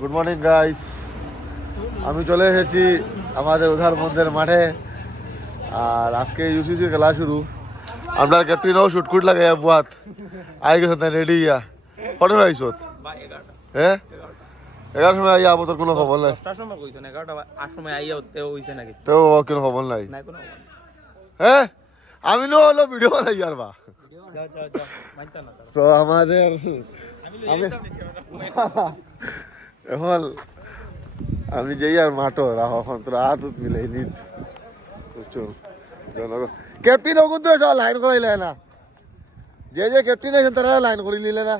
Good morning guys, আমি চলে এসেছি আমাদের উধার মন্দির মাঠে। আর আজকে ইউসিসি খেলা শুরু। আমরা ক্যাপ্টেনও শুটকুট লাগে বুয়াত আই গেছে তাই রেডি ইয়া কত আইছত হ্যাঁ 11 সময় আইয়া তোর কোনো খবর নাই? 10টার সময় কইছেন 11টা 8 সময় আইয়া উঠতে হইছে নাকি? তো কোনো খবর নাই নাই কোনো খবর। হ্যাঁ আমি নো হলো ভিডিও বানাই আর বা যাও যাও যাও মানতা না তো আমাদের আমি এখন আমি যেই আর মাঠো এখন তোর হাত মিলাই নিত বুঝছো। ক্যাপ্টেন ওগুন তো সব লাইন করাইলে না, যে যে ক্যাপ্টেন আছেন তারা লাইন করে নিলে না,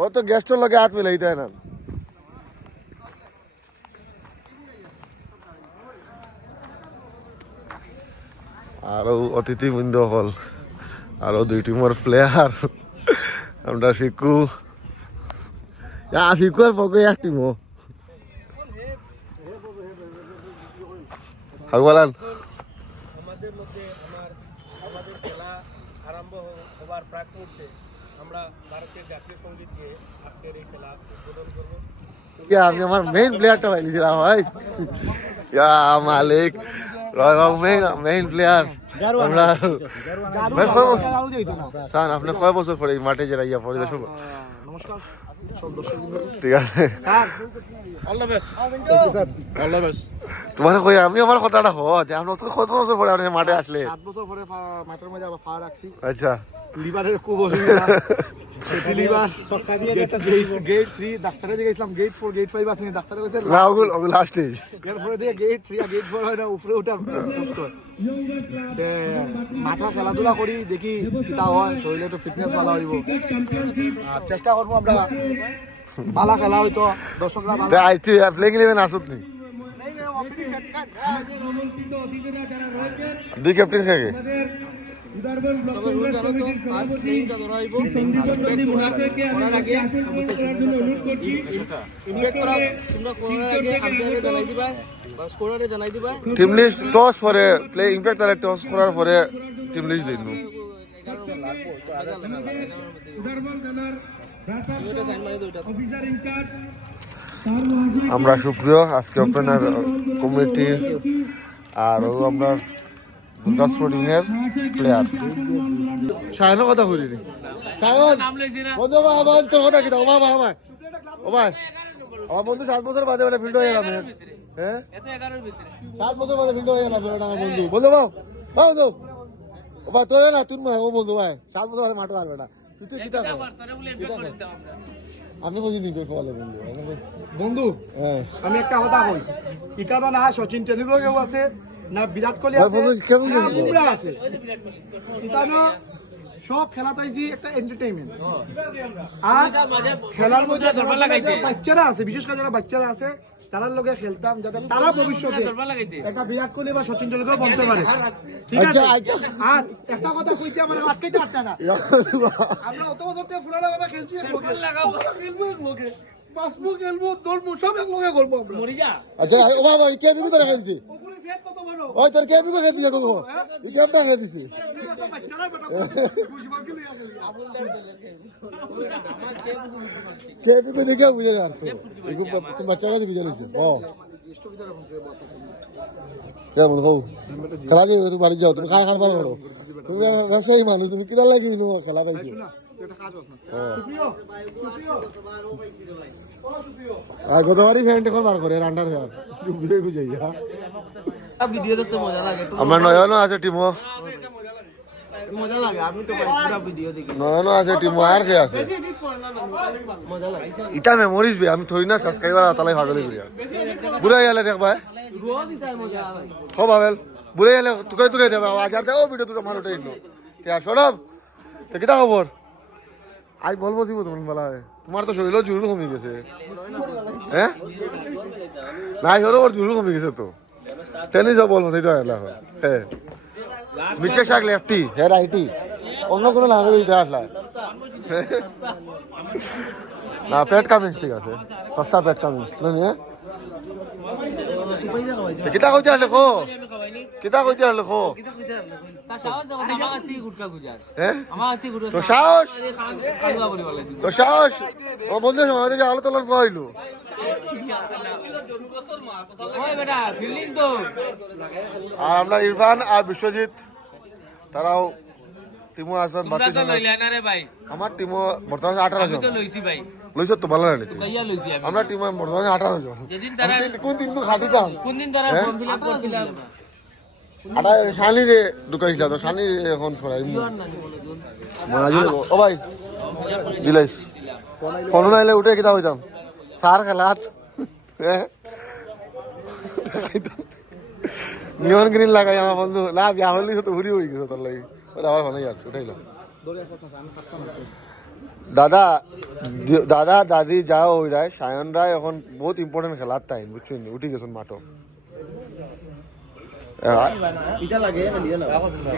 ও তো গেস্টর লগে হাত মিলাইতে না। আরো অতিথি বৃন্দ হল, আরো দুই টিমের প্লেয়ার, আমরা ফিকু ফিকু আর পকে এক টিম হাগবালান। আমাদের মধ্যে আমাদের খেলা আরম্ভ হবার প্রাক মুহূর্তে আমরা ভারতের জাতীয় সঙ্গীত গিয়ে আজকের এই খেলা উদ্বোধন করব। আমি আমার মেইন প্লেয়ারটা পাইছিলাম ভাই, ইয়া মালিক মেইন প্লেয়ার। আমরা সান আপনি কয় বছর পরে এই মাঠে যারা ইয়া পরিদর্শন? নমস্কার, ঠিক আছে all the best all the best. তোমার কই আমি আমার কথাটা যে আমরা কত বছর পরে আপনি মাঠে আসলে? 7 বছর পরে মাঠের মধ্যে আবার ফায়ার রাখছি। আচ্ছা লিভারের খুব অসুবিধা, সেটি লিভার সক্কা দিয়ে গেট 3 ডাক্তারে গেছিলাম, গেট 4 গেট 5 আসেনি, ডাক্তারে কইছে না ওগুলো লাস্ট স্টেজ, এরপরে দিয়ে গেট 3 আর গেট 4 হয় না, উপরে ওঠার কষ্ট হয়। মাঠা খেলাধুলা করি, দেখি কিতা হয়, শরীরে একটু ফিটনেস ভালো হইব। আর চেষ্টা করবো আমরা ভালো খেলা হইতো, দর্শকরা ভালো আইছি প্লেইং 11 আসত নি দুই ক্যাপ্টেন খাগে টিম লিস্ট টস পরে প্লে ইম্প্যাক্ট তাহলে টস করার পরে টিম লিস্ট দিন। আমরা সুপ্রিয় আজকে ওপেনার কমিটির আর আমরা দুর্গা স্পোর্টিং এর প্লেয়ার সায়নের কথা বলিনি। সায়ন বন্ধু আমার তোর কথা কি দাও বাবা আমার ও ভাই আমার বন্ধু 7 বছর বাদে মানে ফিল্ড হয়ে গেলাম। হ্যাঁ 7 বছর বাদে ফিল্ড হয়ে গেলাম আমার বন্ধু বন্ধু বাবা বন্ধু ও ভাই তোর না তুই ও বন্ধু ভাই 7 বছর বাদে মাঠে পারবে না তুই কিতা আমি বুঝিনি বলে বন্ধু বন্ধু। হ্যাঁ আমি একটা কথা কই, ইকানো না সচিন টেন্ডুলকারও আছে, না বিরাট কোহলি আছে, না বুমরা আছে। ইকানো সব খেলা তাইছি একটা এন্টারটেইনমেন্ট, আর খেলার মধ্যে বাচ্চারা আছে, বিশেষ করে যারা বাচ্চারা আছে তারার লগে খেলতাম, যাতে তারা ভবিষ্যতে একটা বিরাট কোহলি বা সচিন টেন্ডুলকার বলতে পারে। ঠিক আছে? আর একটা কথা কইতে আমার আটকাইতে পারতা না, আমরা অত বছর থেকে ফুলালা বাবা খেলছি, খেলবো এক লগে, বাসবো খেলবো, দৌড়বো, সব এক লগে করবো আমরা। আচ্ছা ও বাবা কে বিবি তোরা খেলছি ওপরে ফেট কত বড়, ওই তোর কে বিবি খেলছি তো এই কেমটা খেলছিস বাচ্চারা বেটা খুশিবাগ গলি আছে কে বিবি দেখে বুঝে যার তো এগুলো তুমি বাচ্চারা দেখে জানিস। ও কেমন হও খেলা কি তুমি বাড়ি যাও, তুমি খাই খার পারো করো, তুমি ব্যবসায়ী মানুষ, তুমি কিদার লাগি নো খেলা খাইছো। আর গতবারই ফ্যান্ট এখন বার করে রান্ডার ফ্যান বুঝে বুঝে ভিডিও দেখতে মজা লাগে, আমার নয়নও আছে টিমও, মজা লাগে। আমি তো পুরো ভিডিও দেখি, নয়নও আছে টিমও আর কে আছে মজা লাগে। ইটা মেমোরিজ বে আমি থরি না সাবস্ক্রাইবার আতালাই ভাগলে করিয়া বুড়া গেলে দেখবা রোজ ইতাই মজা লাগে। ও বাবেল বুড়ে গেলে তুকে দেবে আজ আর দেখো ভিডিও দুটো মার ওটাই নো তে সরব তে কিটা খবর আজ বলবো দিব তুমি বলা তোমার তো শরীরও জরুর কমে গেছে। হ্যাঁ না সরোবর জরুর কমে গেছে তো টেনিস বল হতে তো এলা হ্যাঁ নিচে শাক লেফটি হ্যাঁ রাইটি অন্য কোনো লাগে দিতে আসলা না পেট কামিংস ঠিক আছে সস্তা পেট কামিংস না নিয়ে কিতা কইতে আসলে খো কিতা কইতে আসলে খো হ্যাঁ তো সাহস তো সাহস ও বন্ধু সময় থেকে আলো তোলার পাইলো আর আপনার ইরফান আর বিশ্বজিৎ তারাও টিমও আছেন আমার টিমও বর্তমানে 18 জন লইছ তো ভালো লাগে আমরা টিম বর্তমানে 18 জন কোন দিন তো খাটি দাম আটা শানি রে ঢুকাইছিল তো শানি এখন সরাই ও ভাই দিলাইস ফোন নাইলে উঠে কিতা হইতাম সার খেলাত নিয়ন গ্রিন লাগাই আমার বন্ধু না বিয়া হলি তো ঘুরি হয়ে গেছে তোর লাগি আবার ভালোই আছে উঠাইলাম দাদা দাদা দাদি যাও ওই রায় সায়ন রায় এখন বহুত ইম্পর্টেন্ট খেলার টাইম বুঝছেন উঠি গেছেন মাঠও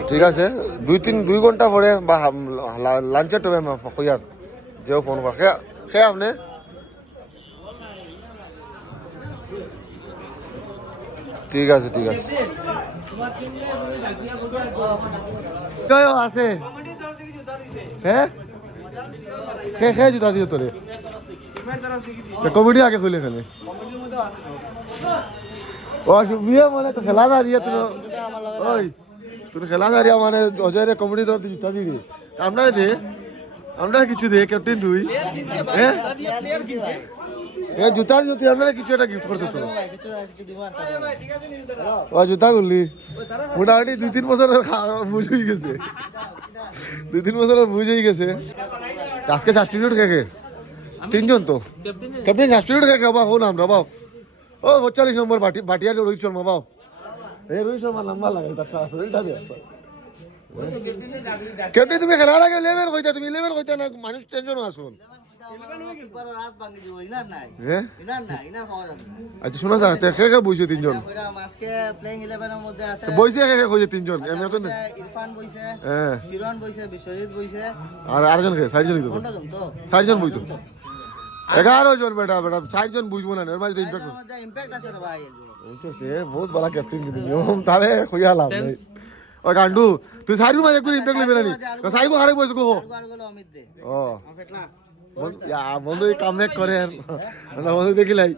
ঠিক আছে 2 ঘন্টা পরে বা লাঞ্চের টাইমে হইয়ার যেও ফোন কর খেয়ে আপনি ঠিক আছে ঠিক আছে আছে হ্যাঁ খেয়ে জুতা দিও তোরে কমিটি আগে খুলে ফেলে ও বিয়ে মানে তো খেলা দাঁড়িয়ে তো ওই তুই খেলা দাঁড়িয়ে মানে অজয় কমিটি তোর জুতা দিবি আপনারা দে আমরা কিছু দে ক্যাপ্টেন তুই হ্যাঁ এ জুতা যদি আপনারা কিছু একটা গিফট করতে তো ও জুতা করলি মোটামুটি 2-3 বছরের বুঝ হয়ে গেছে 2-3 বছরের বুঝ হয়ে গেছে আজকে সাবস্টিটিউট খেয়ে 3 জন তো ক্যাপ্টেন সাবস্টিটিউট খেয়ে বাবা হো নাম বাবা ও 45 নম্বর বাটিয়া রোহিত শর্মা বাবা এই রোহিত শর্মা লম্বা লাগে তার শরীরটা দে ক্যাপ্টেন তুমি খেলার আগে 11 কইতা তুমি 11 কইতা না মানুষ টেনশন আসুন আচ্ছা শোনা যা কে বইছে 3 জন আজকে প্লেইং 11 এর মধ্যে আছে বইছে কে কইছে 3 জন এমনি তো ইরফান বইছে হ্যাঁ চিরন বইছে বিশ্বজিৎ বইছে আর আরেকজন কে 4 জনই তো 15 জন তো 4 জন বইতো 11 জন বেটা 4 জন বুঝবো না এর মাঝে ইমপ্যাক্ট আছে রে ভাই বহুত বড় ক্যাপ্টেন কিন্তু তারে কইয়া লাভ নাই ও গান্ডু তুই সাইরু মাঝে কোন ইমপ্যাক্ট লইবে না নি তো সাইরু হারে বইছো কো অমিত দে ও বন্ধু এই কাম করে না বন্ধু দেখিলাই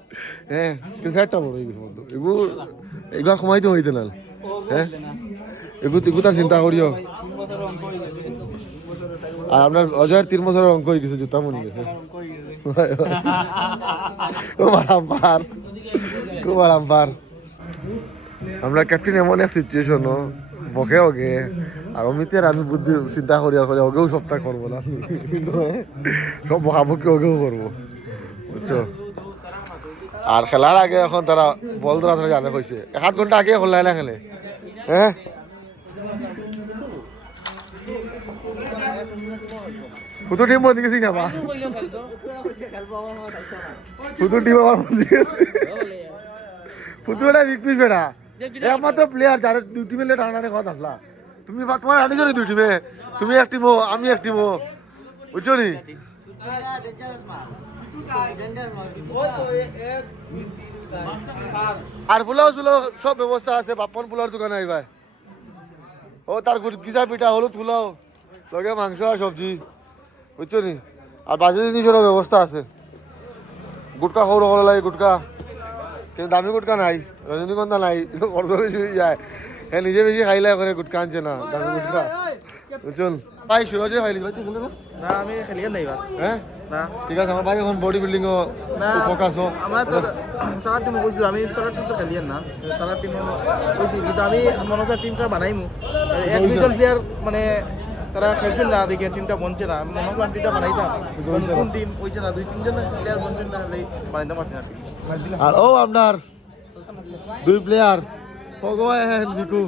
হ্যাঁ ফ্যাটটা বড় হয়ে গেছে বন্ধু এগুলো কমাইতে হইতে না হ্যাঁ এগুলো তার চিন্তা করিও আর আপনার অজয়ের 3 বছরের অঙ্ক হয়ে গেছে জুতা মনে গেছে খুব আরামবার আমরা ক্যাপ্টেন এমন এক সিচুয়েশন বকে ওকে আর অমিতের আমি বুদ্ধি চিন্তা করি আর ওকেও সপ্তাহ করবো না সব বকাবকি ওকেও করবো বুঝছো আর খেলার আগে এখন তারা বল ধরা ধরা জানে কইছে 1 ঘন্টা আগে খেলা না খেলে হ্যাঁ কত টিম বন্ধ গেছি না বা কত টিম আমার বন্ধ গেছে ফুটবলটা বিকপিস বেটা একমাত্র প্লেয়ার যারা 2 টিমে লেট আনারে কথা আসলা তুমি তোমার আনি জনি 2 টিমে তুমি এক টিমও আমি এক টিমও বুঝছো নি আর পোলাও চুলাও সব ব্যবস্থা আছে বাপন পোলার দোকানে আইবা ও তার গিজা পিঠা হলুদ পোলাও লগে মাংস আর সবজি বুঝছো নি আর বাজে জিনিসেরও ব্যবস্থা আছে গুটকা সরু করা লাগে গুটকা কিন্তু দামি গুটকা নাই রজনীগন্ধা নাই অর্ধ বেশি হয়ে যায় হ্যাঁ নিজে বেশি খাইলে করে গুটকা আনছে না দামি গুটকা বুঝছেন ভাই সুরজে খাইলি ভাই তুই খেলে না আমি খেলিয়ে নাই বা হ্যাঁ না ঠিক আছে আমার ভাই এখন বডি বিল্ডিং ফোকাস হোক আমার তো তারা টিম কইছিল আমি তারা টিম তো খেলিয়ে না তারা টিম কইছিল কিন্তু আমি মনে হয় টিমটা বানাইমু 1-2 প্লেয়ার মানে তারা খেলছেন না দেখে টিমটা বনছে না মনে হয় টিমটা বানাইতাম কোন টিম কইছে না 2-3 জন প্লেয়ার বনছেন না বানাইতাম পারছি না আর ও আপনার 2 প্লেয়ার ভগবান বিকু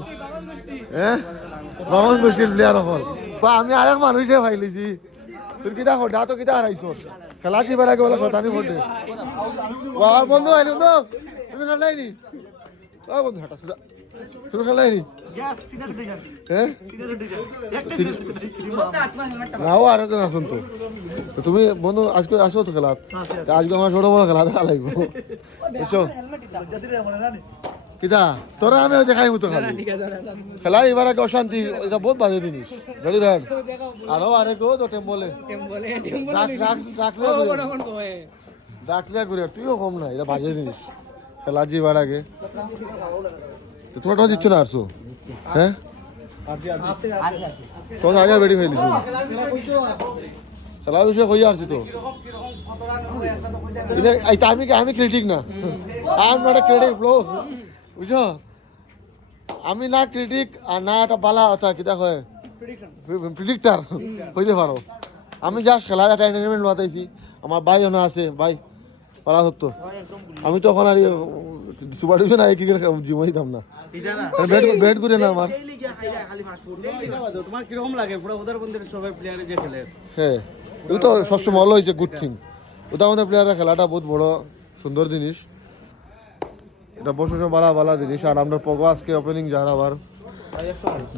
হ্যাঁ রহমান বসিল প্লেয়ার হল বা আমি আরেক মানুষে ভাইলিছি তোর কিতা হডা তো কিতা হারাইছ খেলা দিবার আগে বলে শতানি ভোটে বন্ধু আইলি বন্ধু তুমি খেলাই নি ও বন্ধু হাঁটা সুদা তুমি খেলাই নি হ্যাঁ নাও আরেকজন আসুন তো তুমি বন্ধু আজকে আসো তো খেলা আজকে আমার ছোট বড় খেলা দেখা লাগবে বুঝছো কিতা তোরা আমি দেখাই মতো খালি খেলা এবার আগে অশান্তি এটা বহুত বাজে জিনিস ভেরি ব্যাড আরো আরে গো তো টেম্বলে রাখলে ঘুরে তুইও কম না এটা বাজে জিনিস খেলা যে এবার আগে তো তোমার কথা দিচ্ছ না আসছো হ্যাঁ তোর আগে বেড়ি ফেলিস খেলার বিষয়ে কই আসছি তো আমি ক্রিটিক না I am not a critic bro বুঝছো আমি না ক্রিটিক আর না একটা বালা কথা কিতা কয় প্রিডিক্টার হইতে পারো আমি জাস্ট খেলা একটা এন্টারটেনমেন্ট বাতাইছি আমার ভাই ওনা আছে ভাই পারা সত্য আমি তো এখন আর সুপার ডিভিশন আই ক্রিকেট জিমাই দাম না ব্যাট করে না আমার তোমার কিরকম লাগে পুরো উদারবন্দের সবাই প্লেয়ারে যে খেলে হ্যাঁ এটা তো সবসময় ভালো হয়েছে গুড থিং ওটা আমাদের প্লেয়াররা খেলাটা বহুত বড় সুন্দর জিনিস এটা বসে বসে বালা বালা জিনিস আর আমরা পগো আজকে ওপেনিং যার আবার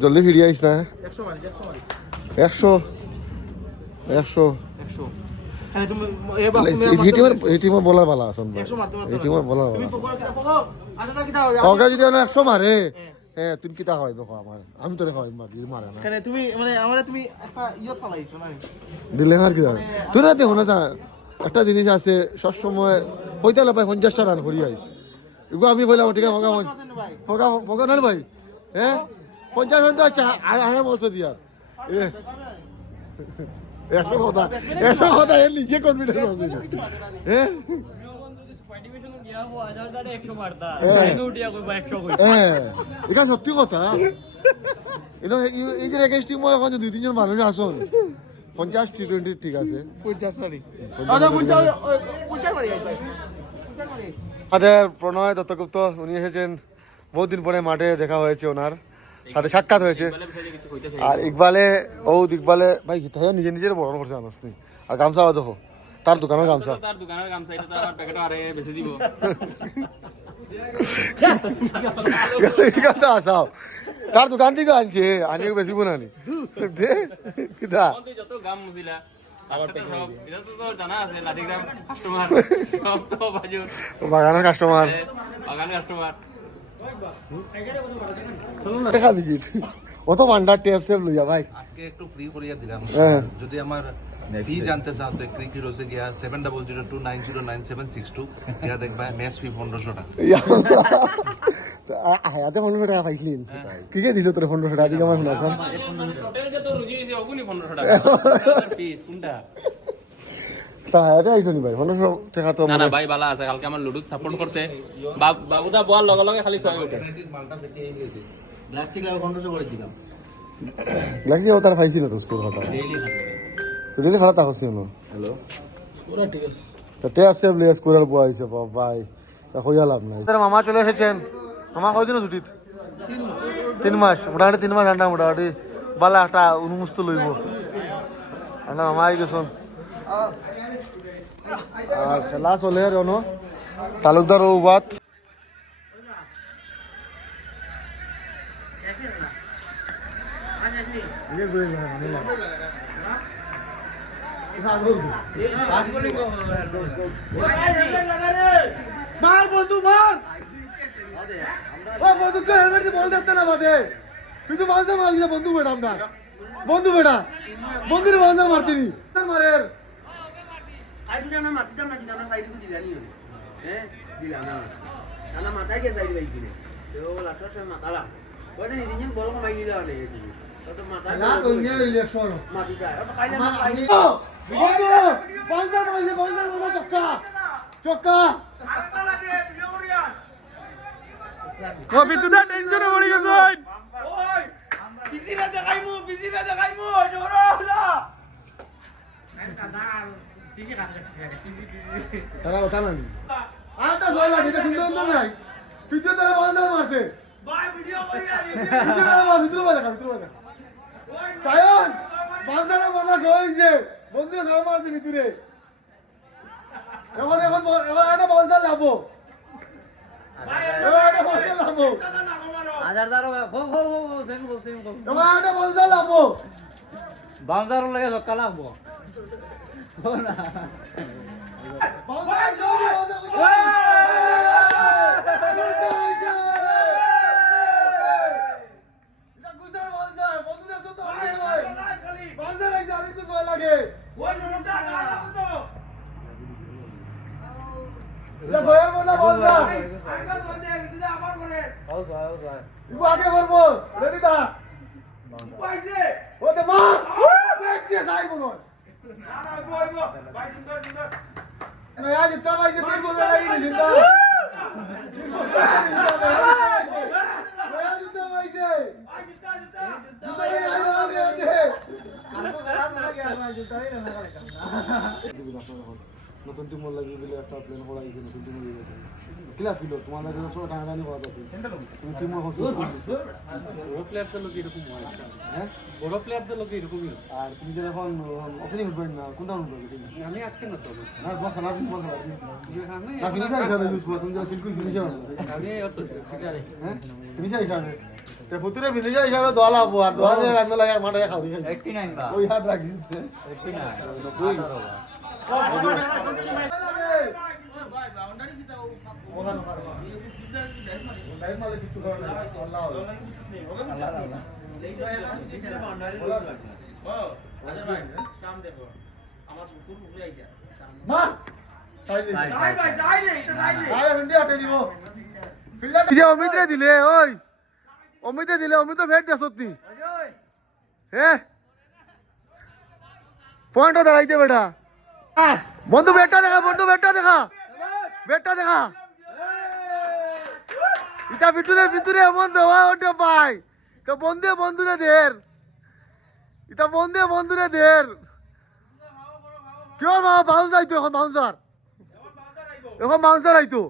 জলদি ফিরিয়ে আইস না 100 এই টিমের বলার বালা আসন এই টিমের বলার বালা পগা যদি 100 মারে হ্যাঁ তুমি কিতা হয় দেখো আমার আমি তোরে খাওয়াই মারে না তুমি মানে আমরা তুমি একটা ইয়ে ফালাইছো না দিলে আর কি জানে তুই না দেখো না একটা জিনিস আছে সবসময় হইতে পাই 50টা রান করি আইস এগুলো আমি বললাম ঠিক আছে ফগা না ভাই হ্যাঁ 50 রান তো আচ্ছা আয়া বলছো দিয়া একশো কথা এর নিজে কনফিডেন্স আছে হ্যাঁ এটা সত্যি কথা এই যে এগেন্স্ট টিম এখন 2-3 জন মানুষ আসুন 50 টি20 ঠিক আছে আমাদের প্রণয় দত্তগুপ্ত উনি এসেছেন বহুদিন পরে মাঠে দেখা হয়েছে ওনার সাথে সাক্ষাৎ হয়েছে আর ইকবালে ভাই নিজে নিজের বরণ করছে মানুষ নেই আর গামছা দেখো তার দোকানের গামছা আসাও তার দোকান থেকে আনছে আনিয়ে বেশি বোনানি বাগানের কাস্টমার দেখা ভিজিট অত মান্ডার টেপ সেভ লইয়া ভাই আজকে একটু ফ্রি করিয়া দিলাম যদি আমার ফি জানতে চাও তো ক্রিক হিরোসে গিয়া 7002909762 ইয়া দেখবা ম্যাচ ফি 1500 টাকা হাতে 1500 টাকা পাইছিলেন কি কে দিল তোর 1500 টাকা দিকে আমার শুনাছেন হোটেল যে তো রুজি হইছে ওগুনি 1500 টাকা ফিস কোনটা তা হাতে আইছনি ভাই 1500 টাকা তো না ভাই বালা আছে কালকে আমার লুডুত সাপোর্ট করতে বাবুদা বল লগে লগে খালি 6 ওঠে মালটা ফেটে গেছে ব্ল্যাক সিগন্যাল 1500 করে দিলাম লাগছে ও তার পাইছিল তো স্কোর খাতা তো দিলে খাতা হচ্ছে না হ্যালো স্কোর ঠিক আছে তো টেপ সেভ লিয়ে স্কোরার বয় আইছে ভাই তা কইয়া লাভ নাই তার মামা চলে এসেছেন মামা কয়দিন ছুটিত 3 মাস মোটামুটি 3 মাস ঠান্ডা মোটামুটি বালা একটা উন্মুস্ত লইব আমরা মামা আই গেছন আর খেলা চলে আর অন তালুকদার ও বাত মার বন্ধু মার ও বন্ধু কে হেলমেট দিয়ে বল দেখতে না বাদে তুই তো বাজে মার দিলা বন্ধু বেটা আমরা বন্ধু বেটা বন্ধুরে বাজে মারতিনি তার মারের আইসলে আমরা মাটিটা না দিনা সাইড করে দিলানি হ্যাঁ দিলা না না মাথায় কে সাইড বাইছিনে তো লাস্টের সময় মাথালা ওটা নিদিন বল কমাই দিলা না তো মাথা না দুনিয়া ইলেকশন মাটিটা তো কাইলে না বন্ধু বন্ধু চক্কা চক্কা ও বিতুদা টেনশনে পড়ে গেছেন ওই বিজিরা দেখাইমু জোরে হলা তারা ওটা নানি আটা জয় লাগে এটা সুন্দর নাই পিছে তারা বালদা মারছে ভাই ভিডিও করি আনি ভিতরে দেখা কায়ন বালদারা বানা হইছে বন্ধু জয় মারছে ভিতরে এখন একটা বালদা লাভো বাউন্সার লাগে ধক্কা লাগবো এটা ছয়ের মধ্যে বল না ইবো আগে করবো রেডি দা ওতে মা দেখছে সাই বল নয়া জিতা ভাই যে তুই বলে নাই জিতা নয়া জিতা ভাই যে জিতা নতুন টিম লাগি বলে একটা প্ল্যান করা হয়েছে নতুন টিম ক্লাস ফিল তোমার লাগে সব টানাটানি করা আছে তুমি টিম হসু বড় প্লেয়ার তো লোক এরকম হয় হ্যাঁ বড় প্লেয়ার তো লোক এরকমই হয়। আর তুমি যে এখন ওপেনিং উঠবেন না কোনটা উঠবে আমি আজকে না তো না তোমার খেলা তোমার খেলা আমি না ফিনিশার হিসাবে ইউজ করো তুমি যে সিলকুইজ ফিনিশার আমি অত হ্যাঁ ফিনিশার হিসাবে তে ফুতুরে ফিনিশার হিসাবে দোয়া লাগবো আর দোয়া যে রান্না লাগে মাঠে খাওয়া ওই হাত রাখিস অমিতে দিলে ওই অমিতে দিলে অমিত ফেট দে সত্যি হ্যাঁ পয়েন্টও দাঁড়াইতে বেটা বন্ধু বেটটা দেখা বন্ধু বেটটা দেখা বেটটা দেখা ইটা ভিতরে ভিতরে এমন দেওয়া ওটা পাই তো বন্ধে বন্ধুরে দের ইটা বন্ধে বন্ধুরে দের কিয় বাবা বাউন্স আইতো এখন বাউন্সার এখন বাউন্সার আইতো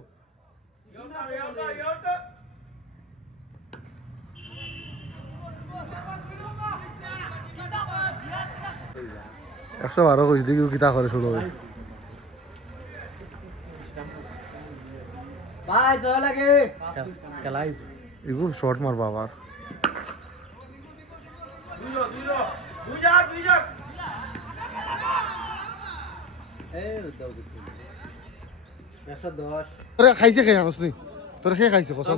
একশো 12 কইছি দেখি কিতা করে শুরু হবে ভাই জয় লাগে খেলাই এগু শর্ট মারবা আবার তোরা খাইছে খেয়ে জানোস নি তোরা খেয়ে খাইছে কসম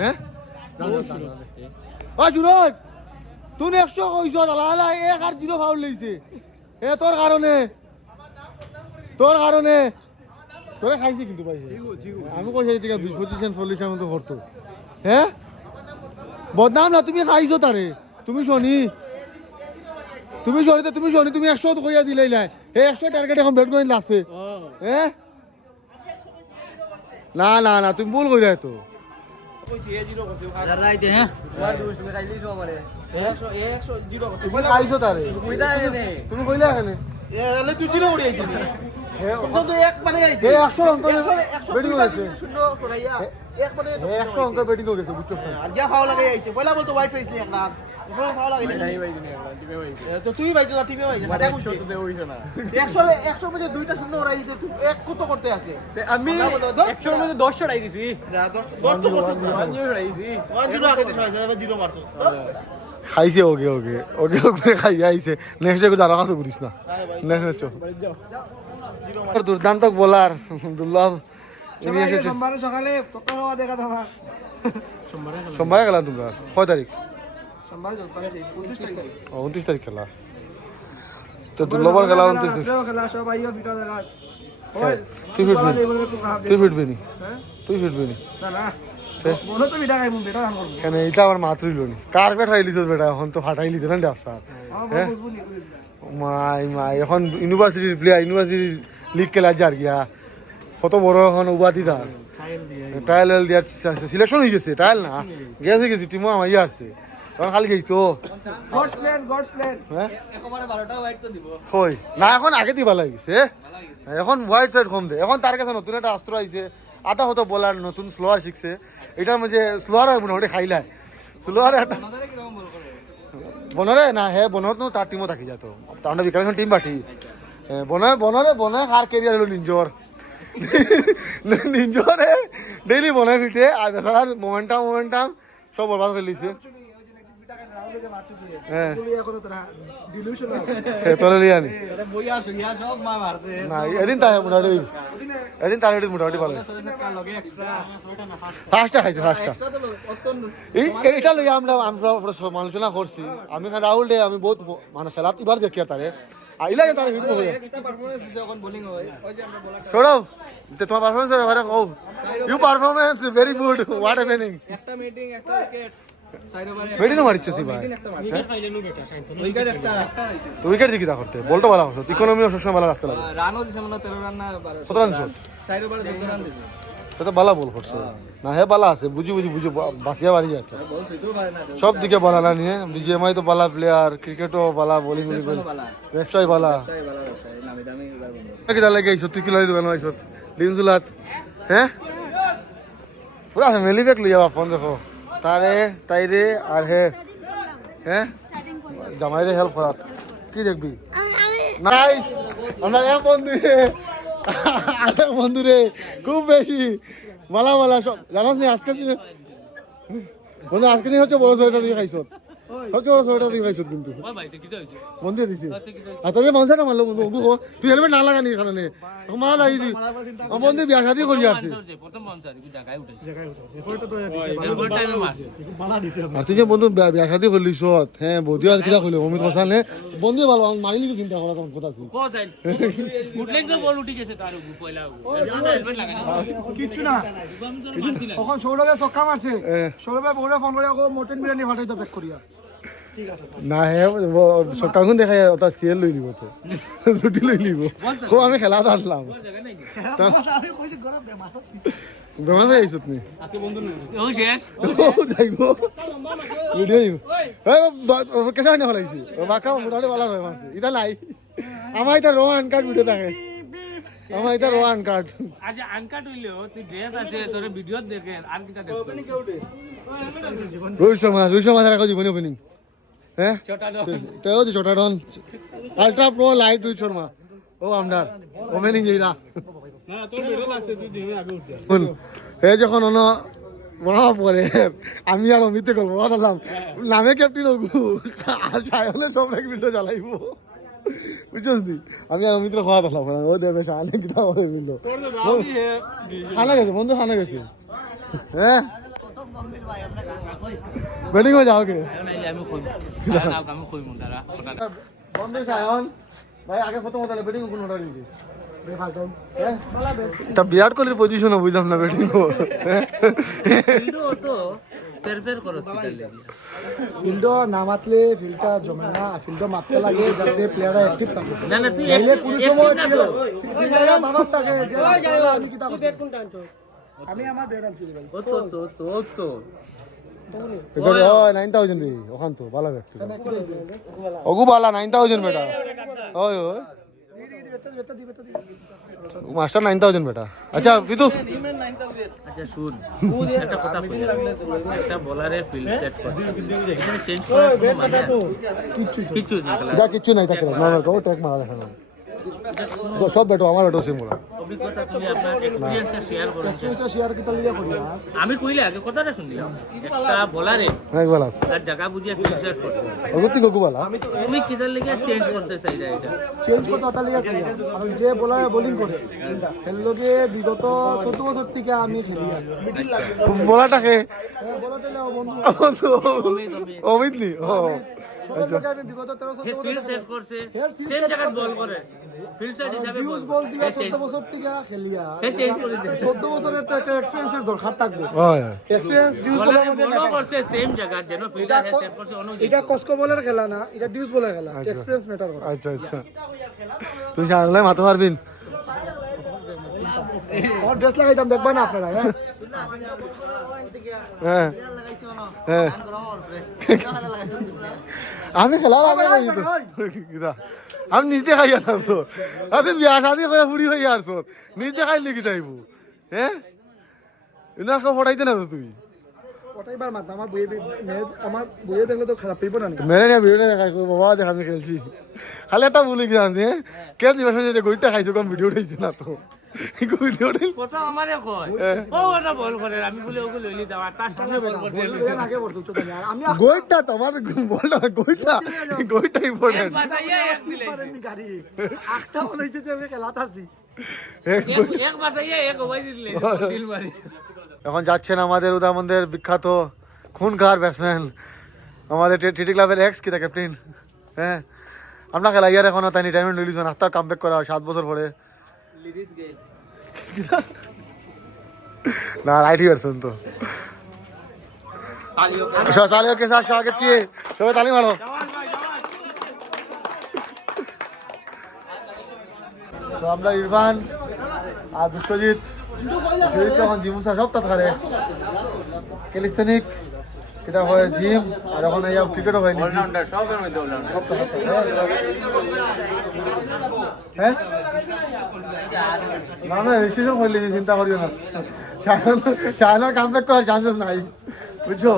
হ্যাঁ ও সুরজ তুই 100 কইছ দালালা 1 আর 0 ফাউল লইছে এ তোর কারণে তোরা খাইছে কিন্তু পাইছে আমি কইছি এটা 20-25 সেন্ট 40 সেন্ট মতো করতো হ্যাঁ বদনাম না তুমি খাইছো তারে তুমি শনি তুমি 100 তো কইয়া দিলাই না এই 100 টার্গেট এখন ব্যাট কইন লাসে হ্যাঁ না না না তুমি ভুল কইরা তো তুমি খাইছো তারে তুমি কইলা এখানে তুই জিরো উড়ে আইছিস এক মানে 100 অঙ্ক বেটিং হয়েছে 100 অঙ্ক বেটিং হয়ে গেছে বুঝছো আর যা ফাউল লাগাই আইছে পয়লা বলতো হোয়াইট ফেস এক নাম ফাউল লাগাই তো তুই ভাইছো না টিমে ভাইছো মাথা কুছ তো হইছো না 100 মধ্যে দুইটা শূন্য ওরাইছে তুই এক কত করতে আছে আমি 100 এর মধ্যে 10 শট আইছি যা 10 তো করছিস 1 0 আইছি 1 0 আগে দিছ জিরো মারতো খাইছে ওকে ওকে ওকে ওকে খাই আইছে নেক্সট ডে দাঁড়া কাছে করিস না নেক্সট ম্যাচ দুর্দান্ত বোলার দুর্লভ ইনি এসেছে সোমবারে সকালে চক্কা খাওয়া দেখা তোমার সোমবারে খেলা তোমরা কয় তারিখ সোমবারে সকালে 29 29 তারিখ খেলা তো দুর্লভর খেলা 29 খেলা সব আইও ভিডিও দেখা তুই ফিটবি নি তুই ফিটবি নি না না বলো তো ভিডিও খাইমু বেটা রান করব কেন এটা আমার মাত্রই লনি কার পেট খাইলিস বেটা এখন তো ফাটাই লিতে না ডাফসার হ্যাঁ বুঝবো নি মাই এখন ইউনিভার্সিটির প্লেয়ার ইউনিভার্সিটি লিগ খেলা যার গিয়া কত বড় এখন উপাধি তার ট্রায়াল দিয়া সিলেকশন হয়ে গেছে ট্রায়াল না গেছে টিমও আমার ইয়ে আসছে তখন খালি গেছি তো গডস প্লেন হ্যাঁ একবারে 12টা হোয়াইট তো দিব কই না এখন আগে দিবা লাগিছে এখন হোয়াইট সাইড কম দে এখন তার কাছে নতুন একটা অস্ত্র আইছে আতা হতো বলার নতুন স্লোয়ার শিখছে এটার মধ্যে স্লোয়ার মোটামুটি খাইলায় স্লোয়ার একটা বনরে না হে বনত নো তার টিমও থাকি যেত আমরা বিকাল টিম পাঠি বনরে হার কেরিয়ার হলো নিঞ্জরে ডেইলি বনায় ফিটে আর বেচারার মোমেন্টাম সব বরবাদ করে লিছে হ্যাঁ তোরা লিয়া নি না এদিন তাই মোটামুটি ভালো ফার্স্টটা খাইছে এইটা লইয়া আমরা সমালোচনা করছি আমি রাহুল ডে আমি বহুত মানে খেলা এবার দেখি তারে আইলা তার ভিডিও করে একটা পারফরম্যান্স দিছে এখন বোলিং হয় ওই যে আমরা বলার সৌরভ তোমার পারফরমেন্সের ব্যাপারে কও you performance very good what happening একটা মিটিং একটা উইকেট সাইড ওভারে বেটিং মারিছো সি ভাই একটা উইকেট ফাইনালও বেটা শান্তনু উইকেট একটা তো উইকেট দিকে দা করতে বলটা ভালো করছো ইকোনমি সবসময় ভালো রাখতে লাগে রানও দিছে মনে 13 রান না 12 17 রান শট সাইড ওভারে 14 রান দিছে সেটা বালা বল করছো না হে বালা আছে বুঝি বাসিয়া বাড়ি যাচ্ছে বল সুইতো পারে না সব দিকে বালা না নিয়ে বিজিএমআই তো বালা প্লেয়ার ক্রিকেটও বালা বোলিং বালা ব্যবসায় বালা সাই বালা ব্যবসায়ী নামি দামি এবার বন্ধ কি তাহলে গেছো তুই কি লই দোকান আইছো ডিমজুলাত হ্যাঁ পুরা ফ্যামিলি ব্যাগ লইয়া ফোন দেখো তাইরে আর হ্যাঁ জামাইরে হেল্প করা কি দেখবি নাইস আমরা এক বন্ধু রে আরেক বন্ধু রে খুব বেশি মালা সব জানাস নি আজকে দিনে বন্ধু আজকে দিন হচ্ছে বড় ছয়টা দিয়ে খাইছো হচ্ছে বড় ছয়টা দিয়ে খাইছো কিন্তু বন্ধু দিছি আর তোকে মানুষটা মারলো বন্ধু ওগু তুই হেলমেট না লাগানি কারণে মারা লাগিয়েছি বন্ধু বিয়া শাদি করি আছে আর তুই যে বন্ধু বিয়া শাদি করলিস হ্যাঁ বৌদি আর কিলা কইলো অমিত মশালে বন্ধু ভালো মারিলি কি চিন্তা করা তখন কথা ছিল কিচ্ছু না তখন সৌরভে ছক্কা মারছে সৌরভে বউরে ফোন করে মটন বিরিয়ানি ফাটাইতো প্যাক করিয়া না হে সকালখন দেখাই ওটা সিএল লই দিব তো ছুটি লই লিব খুব আমি খেলাতে আসলাম বেমার হয়ে আইসত নি যাইব ভিডিও কেসা না ফলাইছি বাঁকা মোটামুটি ভালো হয়ে মারছে এটা নাই আমার এটা রো আনকাট ভিডিও থাকে আমার এটা রো আনকাট আজ আনকাট হইলেও তুই ড্রেস আছে তোর ভিডিও দেখেন আর কিটা দেখো রোহিত শর্মা রাখো জীবনী ওপেনিং হ্যাঁ তেও দি Chhota Don ultra pro light Rohit Sharma ও আমদার ওপেনিং যেইরা না তোর ভিডিও লাগছে তুই দিনে আগে উঠ যা এ যখন অন বড় পরে আমি আর অমিতে গল্প বললাম নামে ক্যাপ্টেন ওগু আর সায়নে সব এক ভিডিও জ্বালাইব বুঝছিস নি আমি আর অমিত্র খাওয়া আসলাম ও দেবে সায়নে কিটা করে মিলল খানা গেছে বন্ধু খানা গেছে হ্যাঁ ব্যাটিং হয়ে যাও কে বন্ধু সায়ন ভাই আগে প্রথম কথা ব্যাটিং কোন অর্ডার দিবি তা বিরাট কোহলির পজিশনও বুঝলাম না ব্যাটিং ফিল্ড না মাতলে ফিল্ডটা জমে না ফিল্ড মারতে লাগে যাতে প্লেয়াররা অ্যাক্টিভ থাকে নাইলে কোনো সময় ফিল্ডাররা বাবার থাকে যে আমি কিতা করছি আমি আমার ব্যাট আনছি ভাই ও 9000 রে ওখান তো ভালো ব্যাট ওগু বালা 9000 বেটা ওই ওই মাস্টার 9000 বেটা আচ্ছা পিতু আচ্ছা শুন একটা কথা বলি একটা বোলারে ফিল্ড সেট করে এখানে চেঞ্জ করার কোনো মানে কিছু না যা কিছু নাই থাকে নরমাল কো ট্যাগ মারা দেখা না সব বেটো আমার বেটো সেম ওরা অভিজ্ঞতা তুমি আপনার এক্সপেরিয়েন্সটা শেয়ার করুন এটা শেয়ার কিতা লিয়া করি আমি কইলে আগে কথাটা শুনলাম একটা বোলারে এক বালাস তার জায়গা বুঝিয়ে ফিল্ড সেট করছে ওগতি গগু বালা তুমি কিদার লেগে চেঞ্জ করতে চাইরা এটা চেঞ্জ করতে ওটা লিয়া চাই কারণ যে বোলার বোলিং করে এর লগে বিগত 14 বছর থেকে আমি খেলি বলাটাকে বোলারটা লাও বন্ধু অমিত নি ও সবার লগে আমি বিগত 13 হে ফিল্ড সেট করছে সেম জায়গা বল করে ফিল্ড সেট হিসাবে ভিউজ বল দিয়া 14 বছর থেকে খেলিয়া হে চেঞ্জ করে দে 14 বছরের তো একটা এক্সপেরিয়েন্সের দরকার থাকবে হয় এক্সপেরিয়েন্স ভিউজ বলার মধ্যে বল করছে সেম জায়গা যেন ফিল্ডার হে সেট করছে অনুযায়ী এটা কস্কো বলের খেলা না এটা ডিউস বলের খেলা এক্সপেরিয়েন্স ম্যাটার করে আচ্ছা আচ্ছা তুমি জানলে মাথা পারবিন আর ড্রেস লাগাইতাম দেখবা না আপনারা হ্যাঁ হ্যাঁ হ্যাঁ আমি খেলা আমি নিজে খাই আর তো আরে বিয়া শাদি করে ফুড়ি হয়ে আর নিজে খাই লিখি যাইব হ্যাঁ এনার সব ফটাইতে না তো তুই ওটাইবার মাত আমার বইয়ে দেখলে তো খারাপ পেইব না মেরে নিয়ে ভিডিও দেখাই বাবা দেখা আমি খেলছি খালি একটা বলি কি জানি কে দিবস যে গইটা খাইছো কারণ ভিডিও উঠাইছে না তো ভিডিও উঠাই কথা আমারে কয় ও ওটা বল করে আমি বলে ওকে লইলি দাও তার সামনে বল করছে আগে বলছো চোখ আমি গইটা তোমার বলটা গইটা ইম্পর্টেন্ট বাতাইয়া এক দিলে গাড়ি আটটা বলেছে যে আমি খেলাতে আছি এক বাতাইয়া এক ওবাই দিলে দিল মারি এখন যাচ্ছেন আমাদের উদামন্দের বিখ্যাত খুনখার ব্যাটসম্যান আমাদের টিটি ক্লাবের এক্স কিতা ক্যাপ্টেন হ্যাঁ আমরা খেলা ইয়ার এখনো তাই রিটায়ারমেন্ট লইলিছ না তার কাম ব্যাক করা 7 বছর পরে না রাইটই পারছেন তো তালিও কে সাথে স্বাগত কি সবাই তালি মারো তো আমরা ইরফান আর বিশ্বজিৎ এখন জিম সব তাত করে ক্যালিস্থেনিক কিতা হয় জিম আর এখন এই ক্রিকেটও হয় অলরাউন্ডার সবের মধ্যে অলরাউন্ডার হ্যাঁ না না রেজিস্ট্রেশন করলে চিন্তা করিও না চায়নার কাম ব্যাক করার চান্সেস নাই বুঝছো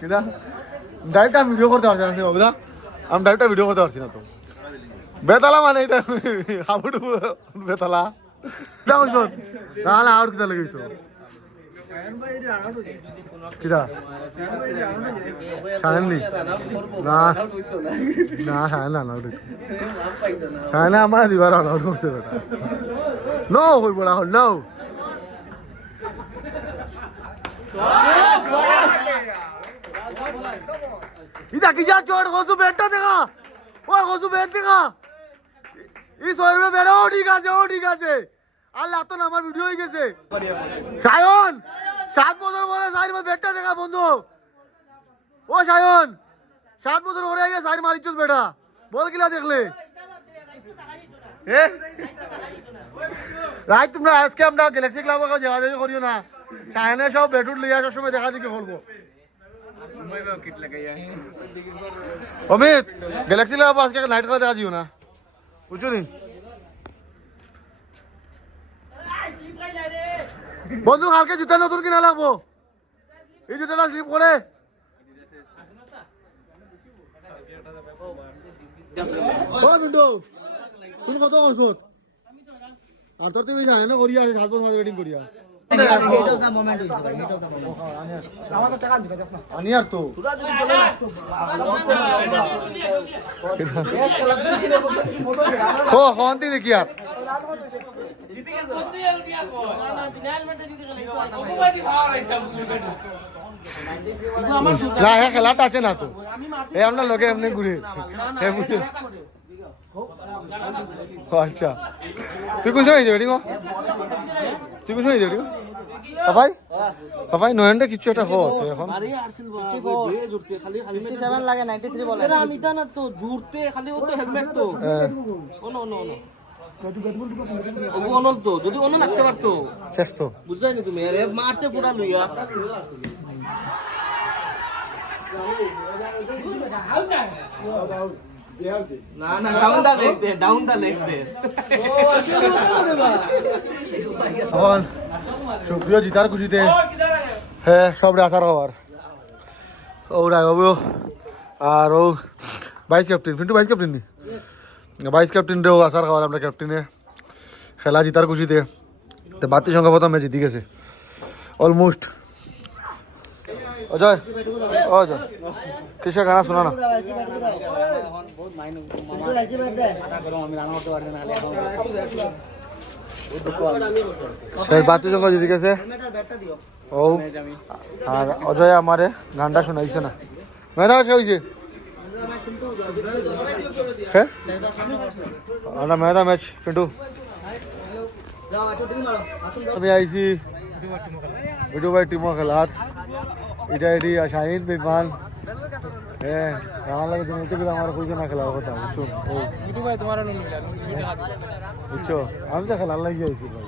কিনা ডাইরেক্ট আমি ভিডিও করতে পারছি না বাবুদা আমি ডাইরেক্ট ভিডিও করতে পারছি না তো বেতালা মানে এটা হাবুডু বেতালা দেখো শোন না না আর কিতা লেগেছো কিতা শায়নি না না শায়না না শায়না আমার দিবার আউট করছে বেটা নো হই বড়া হল নো ইদা কি যা চোর গজু বেটটা দেখা ওই গজু বেট দেখা এই সরবে বেড়া ও ঠিক আছে আল্লাহ তো আমার ভিডিও হয়ে গেছে সায়ন 7 বছর পরে সাইর মধ্যে বেটটা দেখা বন্ধু ও সায়ন 7 বছর পরে আইয়া সাইর মারিছস বেটা বল কিলা দেখলে রাইট তোমরা আজকে আমরা গ্যালাক্সি ক্লাবে যাওয়া যাওয়া করিও না সায়নে সব বেটুট লইয়া সব সময় দেখা দেখি করবো অমিত গ্যালাক্সি ক্লাব আজকে নাইট খেলা দেখা দিও না বুঝছো নি বন্ধু কালকে জুতা নতুন কিনা লাগবো এই জুতাটা স্লিপ করে ও বিন্টু তুমি কত ওষুধ আর তোর তুমি জানো না করিয়া 7 বছর মাঝে ওয়েটিং করিয়া আনিয়ার তো ও হন্তি দেখি আর না হ্যাঁ খেলাটা আছে না তো এই আপনার লোকে এমনি ঘুরে আচ্ছা তুই কোন সময় যাবি তুই কোন সময় যাবি পাপাই পাপাই নয়নটা কিছু একটা হো এখন আমি তা না তো জুড়তে খালি ও তো হেলমেট তো অনল তো যদি অনল লাগতে পারতো শেষ তো বুঝলাই নি তুমি আরে মারছে পুরা লইয়া না না ডাউন দা লেগ দে এখন সুপ্রিয় জিতার খুশিতে হ্যাঁ সব আসার হওয়ার ও রায় বাবু আর ও ভাইস ক্যাপ্টেন কিন্তু ভাইস ক্যাপ্টেন নি ভাইস ক্যাপ্টেনটাও আসার খাওয়ার আমরা ক্যাপ্টেনে খেলা জিতার খুশিতে তো বাতি সংখ্যা প্রথম ম্যাচ জিতে গেছে অলমোস্ট অজয় অজয় কিসে গানা শোনা না সেই বাতি সংখ্যা জিতে গেছে ও আর অজয় আমারে গানটা শোনাইছে না মেধা সে হয়েছে হ্যাঁ আমরা মেধা ম্যাচ কিন্তু আমি আইছি ভিডিও ভাই টিমও খেলাত এটা এটি শাহিন বিমান হ্যাঁ আমার লাগে তুমি তো আমার কইছে না খেলার কথা বুঝছো ও বুঝছো আমি তো খেলার লাগি আইছি ভাই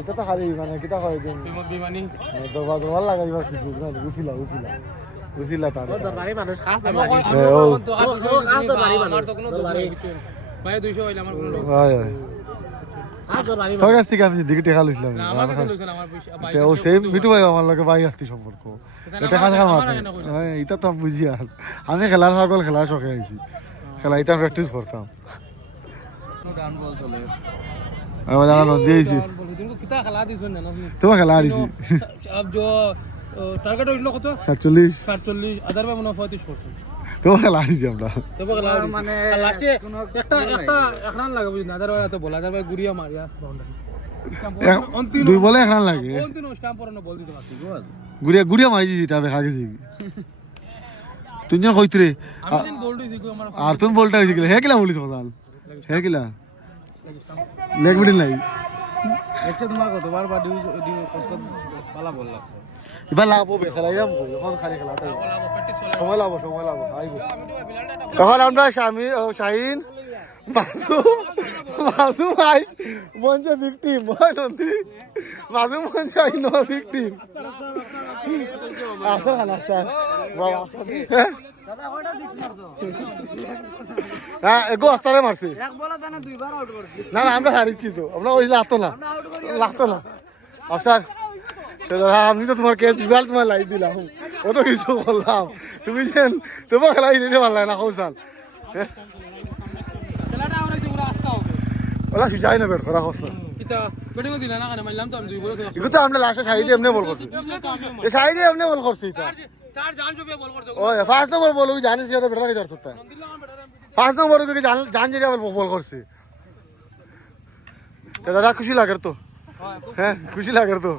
এটা তো খালি মানে কিতা কয় দিন দরবার লাগাইবার সুযোগ না বুঝিলা তার তোর কাছ থেকে আমি দিকে টেকা লইছিলাম ও সেম বিটু ভাই আমার লগে ভাই আসতি সম্পর্ক টেকা থাকার মাথা এটা তো বুঝি আর আমি খেলার পাগল খেলার শখে আইছি খেলা এটা প্র্যাকটিস করতাম আমি জানা নদী আইছি তোমার খেলা দিছি টার্গেট হইল কত 47 আদার মনে 35% তোমার খেলা দিছি আমরা মানে লাস্টে একটা রান লাগে বুঝি না আদার তো বলা যাবে গুড়িয়া মারিয়া বাউন্ডারি দুই বলে এক রান লাগে অন্তিম স্টাম্প পরানো বল দিতে পারছি গুড়িয়া মারি দিছি তা দেখা গেছি তুই না কইতে রে আমি দিন বোল্ড হইছি কই আমার আর তোর বলটা হয়েছে গেলে হে কিলা বলিস কথা হে কিলা লেগ মিডিল নাই আচ্ছা তোমার কতবার বা ডিউ কসকত পালা বল লাগছে এবার লাভ হবে খেলা এরকম এখন খালি খেলা সময় লাভ আইব তখন আমরা শাহিন মাসুম ভাই মঞ্চে ভিকটিম মাসুম মঞ্চে আই নো ভিকটিম আসা খালা স্যার বাবা হ্যাঁ এগো আস্তারে মারছে না না আমরা হারিয়েছি তো আমরা ওই লাগতো না আসার আমি তো তোমার কে বিড়াল তোমার লাইভ দিলাম ও তো কিছু করলাম তুমি যেন তোমার খেলাই দিতে পারলাই না কৌশাল ওরা সুজাই না বেট করা হোসনা এগুলো তো আমরা লাস্টে শাহিদে এমনি বল করছি এই শাহিদে এমনি বল করছি ওই ফার্স্ট নম্বর বল জানিস যে বেটার কি ধরছ ফার্স্ট নম্বর জান যে বল করছি দাদা খুশি লাগে তো হ্যাঁ খুশি লাগে তো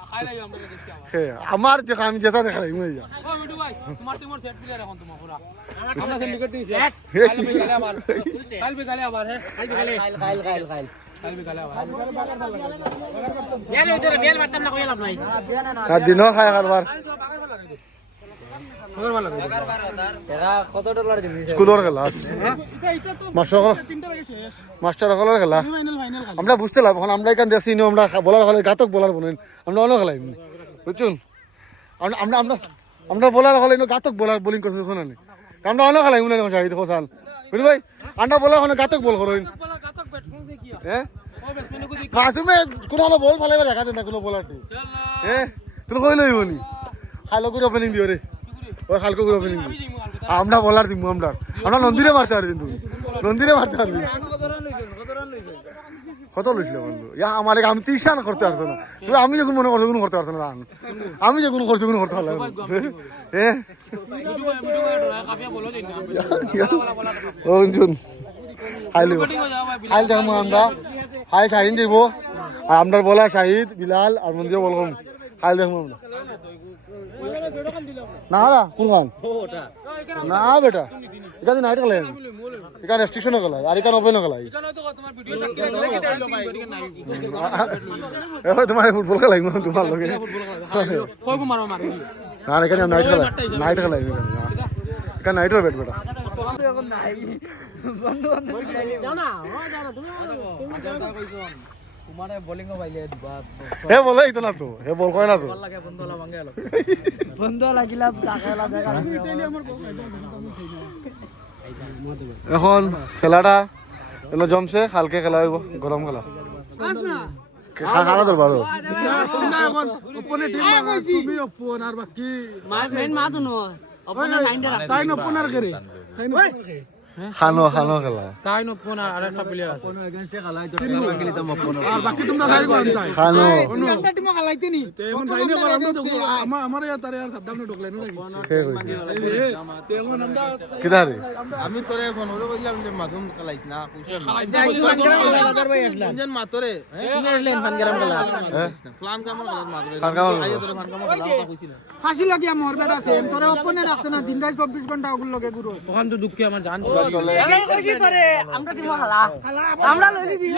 হ্যাঁ আমার যে আমি যেটা দেখাই মই যা দিনও খাই কারবার স্কুলের খেলা মাস্টার সকলের খেলা আমরা বুঝতে লাভ এখন আমরা এখান দেখছি আমরা বলার হলে ঘাতক বলার বলেন আমরা অন্য খেলাই বুঝছুন আমরা আমরা আমরা বলার হলে ঘাতক বলার বোলিং করছি শোনা নেই আমরা অন্য খেলাই মনে শাহিদ হোসান বুঝলি ভাই আমরা বলার হলে ঘাতক বল করেন হ্যাঁ মাসুমে কোনো বল ফালে দেখা যায় না কোনো বলার হ্যাঁ তুমি কই লইব নি খালো করে ওপেনিং দিও রে ওই খালকো করে ওপেনিং দিও আমরা বলার দিব আমরা নন্দিরে মারতে পারবি তুমি নন্দিরে মারতে পারবি কত লইছিল বন্ধু ইয়া আমার আমি 30 রান করতে পারছো না তুমি আমি যখন মনে করছো কোনো করতে পারছো না রান আমি যখন করছো কোনো করতে পারলাম হ্যাঁ অঞ্জুন হাইলে হাইল দেখবো আমরা হাই শাহিন দিব আর আমরা বলা শাহিদ বিলাল আর মন্দিরে বল করুন হাইল দেখবো আমরা না না কোন গান না বেটা এখানে নাইট খেলাই এখানে রেস্ট্রিকশনও খেলাই আর এখানে ওপেনও খেলাই এবার তোমার ফুটবল খেলাই তোমার লগে না এখানে নাইট খেলাই এখানে নাইটের বেট বেটা হে বলে এই তো না তো হে বল কয় না তো এখন খেলাটা জমছে কালকে খেলা হইব গরম খেলা খানা দরবার খানো খেলা তাই নপন আর একটা প্লেয়ার আছে খানো কিদারে আমি তোরে ফোন করে কইলাম যে মাসুম খেলাইছ না কোনজন মাতরে প্ল্যান কামল ফাঁসি লাগিয়া মোর বেটা আছে তোরে ওপেনে রাখছে না দিন রাত 24 ঘন্টা ওগুলো লগে গুরু ওখান তো দুঃখে আমার জান আমরা টিম খেলা আমরা লইছি দিন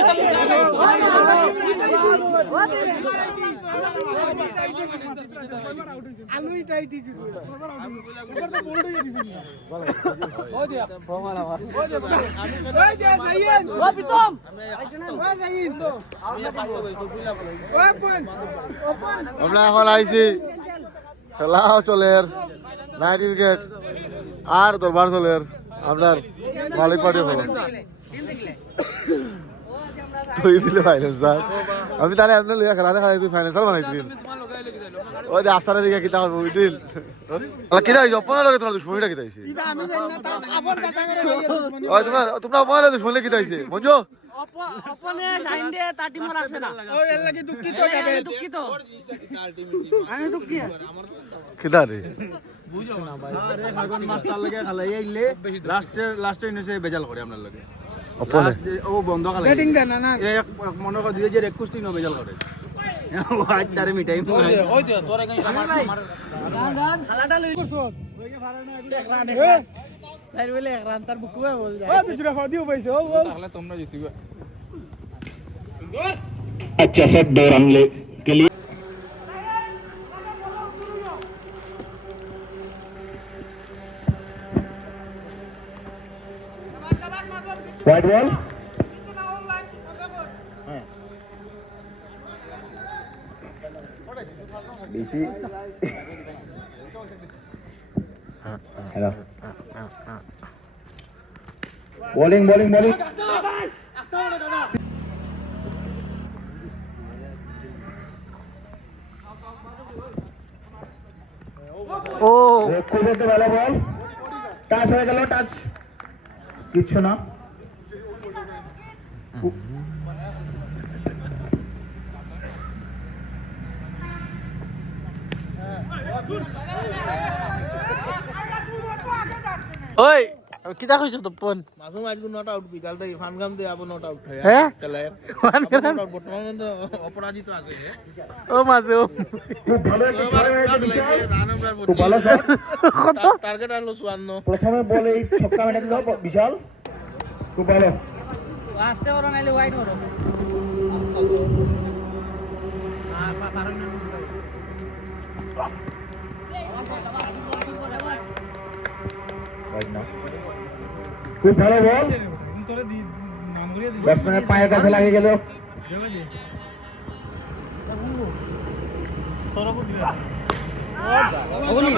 আলুই তাই দিছি ওটা তো বলতে দিছি ও দিয়া প্রমাণ আমার ও দিয়া যাইয়েন ও পিতম ও যাইয়েন আমি পাঁচটা বই কইলা বলে ওপেন আমরা এখন আইছি খেলাও চলের নাইট উইকেট আর দরবার চলের আপনার মালিক পার্টি হল তুই দিলে ফাইনাল স্যার আমি তাহলে আপনার লইয়া খেলাতে খেলাই তুই ফাইনাল বানাইছিলি ওই যে আস্তারের দিকে কিতা হবে বুঝলিন কিতা হয়েছে অপনার লগে তোমার দুশ্মনীটা কিতা হয়েছে ওই তোমরা অপনার দুশ্মনী কিতা হয়েছে মঞ্জু অপনে সাইন্ডে তার টিম রাখছে না ওই এর লাগি দুঃখিত যাবে দুঃখিত আমি দুঃখিত কিতা রে বুঝো না ভাই আরে খাগন মাস্টার লাগে খেলাই আইলে লাস্টে ইনসে বেজাল করে আপনার লাগে অপনে ও বন্ধ খেলাই ব্যাটিং দেন না এক মনে কর 2021 টিনো বেজাল করে আজ তারে মিটাই ওই দে তোরে গাই আমার খেলাটা লই করছ তাই বলে এক রান তার বুকুয়া বল যায় ও দুজরা ফাদিও পাইছে ও তাহলে তোমরা জিতবে अच्छा शॉट 2 रन के लिए wide ball DC hello bowling bowling bowling ও খুব একটা ভালো বল টাচ হয়ে গেল টাচ কিচ্ছু না ওই কিটা কইছো তপন মাঝে মাঝে নট আউট বিকাল থেকে ফান গাম দিয়ে আবার নট আউট হয় হ্যাঁ খেলায় ফান গাম? বর্তমানে কিন্তু অপরাজিত আছে ও মাঝে ও খুব ভালো একটা ছয় হয়েছে বিশাল। রান আমরা খুব ভালো শট টার্গেট আনলো 54 প্রথমে বলে এই ছক্কা মেরে দিল বিশাল খুব ভালো আসতে ওরা নাইলে ওয়াইড করো খুব ভালো বল ব্যাটসম্যানের পায়ের কাছে লাগে গেল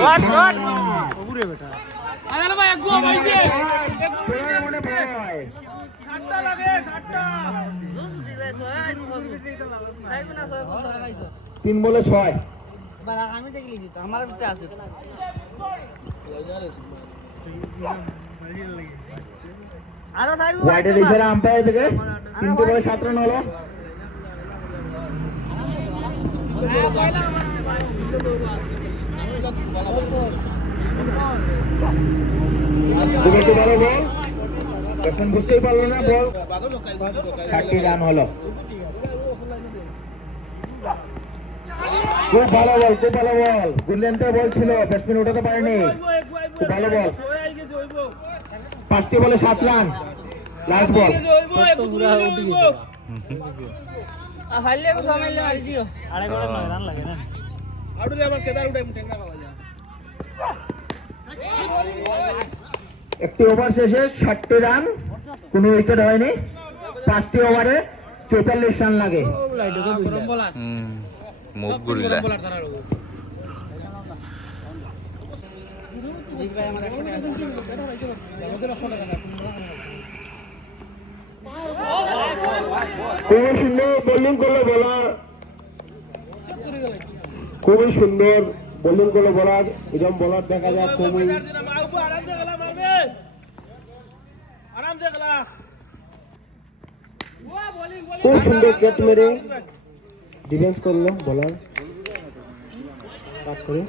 ওয়াট ওয়াট ওরে বেটা আরে ভাই এক গোল হইছে তিন বলে 6 আমি দেখলি জিত আমার ভিতরে আছে আরো সাইড ওয়াইডের ইশারা আম্পায়ার থেকে 3 বলে 7 রান হলো দুটো বড় বল এখন বুঝতেই পারলো না বল 30 রান হলো খুব ভালো বল গুডল্যান্ডে বল ছিল ব্যাটসম্যান উঠাতে পারেনি খুব ভালো বল 5টি বলে 7 রান লাস্ট বল ফাইলে কো সামাইলে মারি দিও আড়াই করে 9 রান লাগে না আউটলে আবার কেদার উঠে ঠেঙ্গা পাওয়া যায় একটি ওভার শেষে 60টি রান কোনো উইকেট হয়নি 5টি ওভারে 44 রান লাগে মুখ গুড়িলা খুবই সুন্দর বোলিং করলো বলার খুবই সুন্দর বোলিং করলো বলার এরকম বলার দেখা যায় খুবই খুব সুন্দর ক্যাচ মেরে ডিফেন্স করলো বলার কাট করে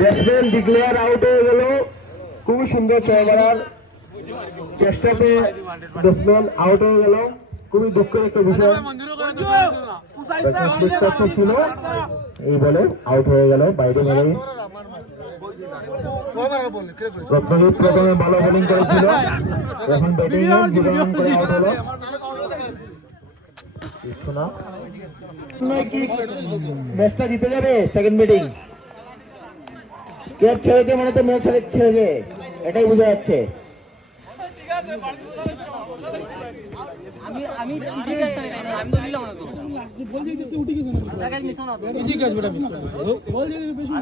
ব্যাটসম্যান ডিক্লেয়ার আউট হয়ে গেল খুবই সুন্দর 6 ওভার চেষ্টাতে ব্যাটসম্যান আউট হয়ে গেল খুবই দুঃখের একটা বিষয় ছিল এই বলে আউট হয়ে গেল বাইরে মেরে রত্নজিৎ প্রথমে ভালো বোলিং করেছিল এখন ব্যাটিং করে আউট হলো ম্যাচটা জিতে যাবে সেকেন্ড ব্যাটিং ক্যাচ ছেড়েছে মানে তো ম্যাচ ছেড়েছে এটাই বোঝা যাচ্ছে আমি আমি তো দিলাম না তো বল দিতেছে উঠে গেছে না টাকা মিস না তো ঠিক আছে বেটা মিস বল দিয়ে বেশি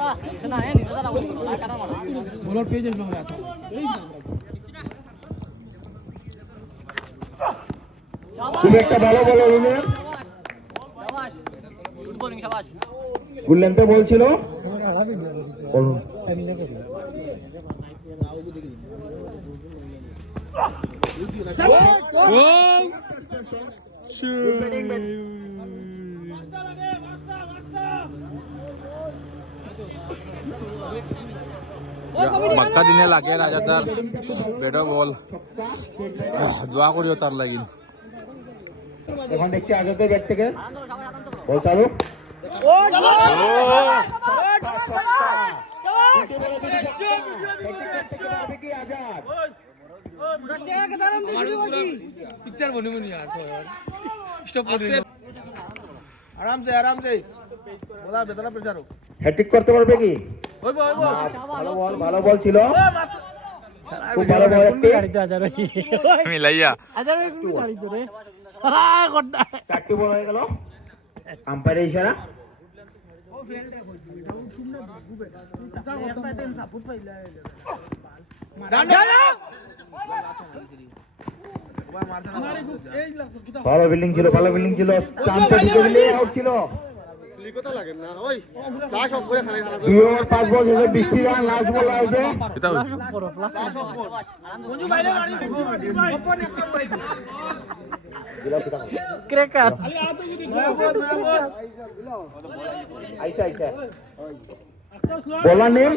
না শোনা এ নিটা না কাটা মারা বলার পেজে না এই খুব একটা ভালো বল হলো শাবাশ গুড বোলিং শাবাশ গুল্লেন্তে বলছিল বলুন মাক্কা দিনে লাগে রাজাদার বেটো বল দোয়া করিও তার লাগিন এখন দেখছি আজাদের ব্যাট থেকে বল চালু पिक्चर बनी बनी यार स्टॉप आराम से बोला बेतला प्रेसार हो হ্যাট্রিক করতে পারবে কি ওইবো ভালো বল ছিল খুব ভালো বল একটি মিলাইয়া চারটি বল হয়ে গেল আম্পায়ারের ইশারা ভালো বিল্ডিং ছিল চান্সে ঢুকে দিলে আউট ছিল কথা লাগে না ওই লাশ অফ করে খেলা 2 ওভার 5 বল হয়ে 20 রান লাস্ট বল আছে লাশ অফ কর ক্রেকার আইসা বলার নেম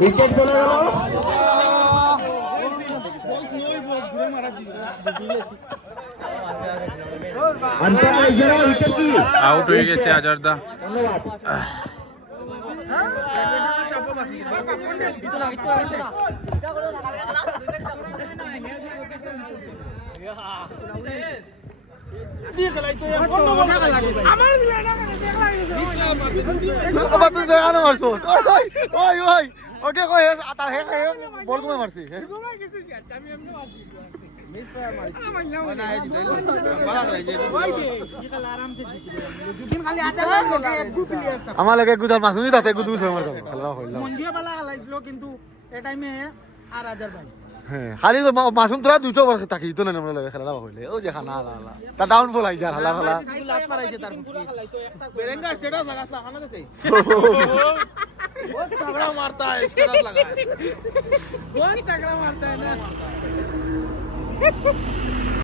উইকেট চলে গেল আম্পায়ার ইশারা উইকেট কি আউট হয়ে গেছে আজারদা ধন্যবাদ আবার তুই জায়গা না মারছো ওই ওই ওকে কই তার হে বল কমে মারছি আমার লাগে গুজার মাসুনি তাতে গুজু ছয় মার খেলা হইল কিন্তু এ টাইমে আর হাজার ভাই হ্যাঁ খালি মাসুম তোরা দুটো বার তাকি তো না আমরা লাগে খেলা হইলে ও যে খানা হালা তা ডাউন ফল আই যা হালা হালা लात मारायचे तार बेरेंगा स्टेटस लगासला खाना ते बहुत तगड़ा मारता है स्टेटस लगा बहुत तगड़ा मारता है ना